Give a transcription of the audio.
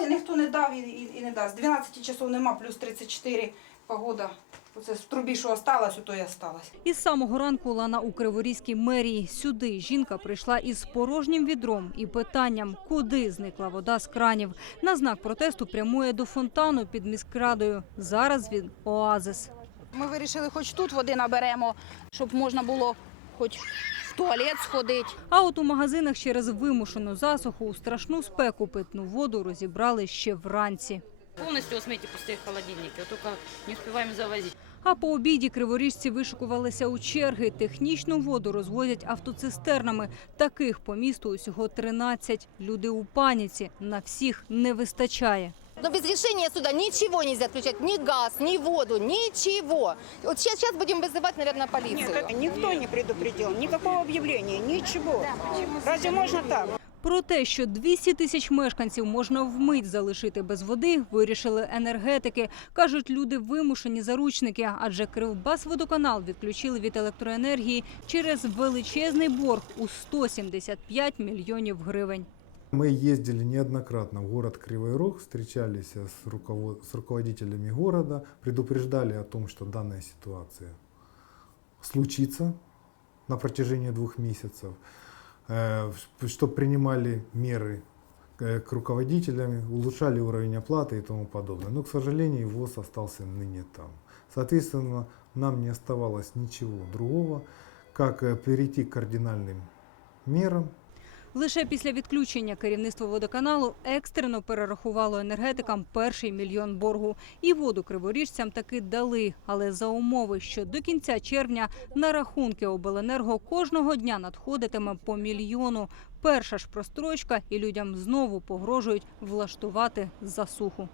немає, ніхто не дав і, і, і не дасть. 12 часов нема, плюс 34 погода. Оце з трубі, що осталось, ото і осталось. Із самого ранку Лана у Криворізькій мерії. Сюди жінка прийшла із порожнім відром і питанням, куди зникла вода з кранів. На знак протесту прямує до фонтану під міськрадою. Зараз він оазис. Ми вирішили, хоч тут води наберемо, щоб можна було хоч в туалет сходити. А от у магазинах через вимушену засуху у страшну спеку питну воду розібрали ще вранці. Полностью смейте пустые холодильники, только не успеваем завозить. А по обіді криворіжці вишикувалися у черги. Технічну воду розвозять автоцистернами. Таких по місту усього 13. Люди у паніці. На всіх не вистачає. Но без решения суда ничего нельзя отключать, ни газ, ни воду, ничего. Вот сейчас, сейчас будем вызывать, наверное, полицию. Нет, никто не предупредил, никакого объявления, ничего. Разве можно так? Про те, що 200 тисяч мешканців можна вмить залишити без води, вирішили енергетики. Кажуть, люди вимушені заручники, адже Кривбасводоканал відключили від електроенергії через величезний борг у 175 мільйонів гривень. Мы ездили неоднократно в город Кривой Рог, встречались с, руковод- с руководителями города, предупреждали о том, что данная ситуация случится на протяжении двух месяцев, э, что принимали меры э, к руководителям, улучшали уровень оплаты и тому подобное. Но, к сожалению, ВОЗ остался ныне там. Соответственно, нам не оставалось ничего другого, как э, перейти к кардинальным мерам, Лише після відключення керівництво водоканалу екстрено перерахувало енергетикам перший мільйон боргу. І воду криворіжцям таки дали, але за умови, що до кінця червня на рахунки обленерго кожного дня надходитиме по мільйону. Перша ж прострочка, і людям знову погрожують влаштувати засуху.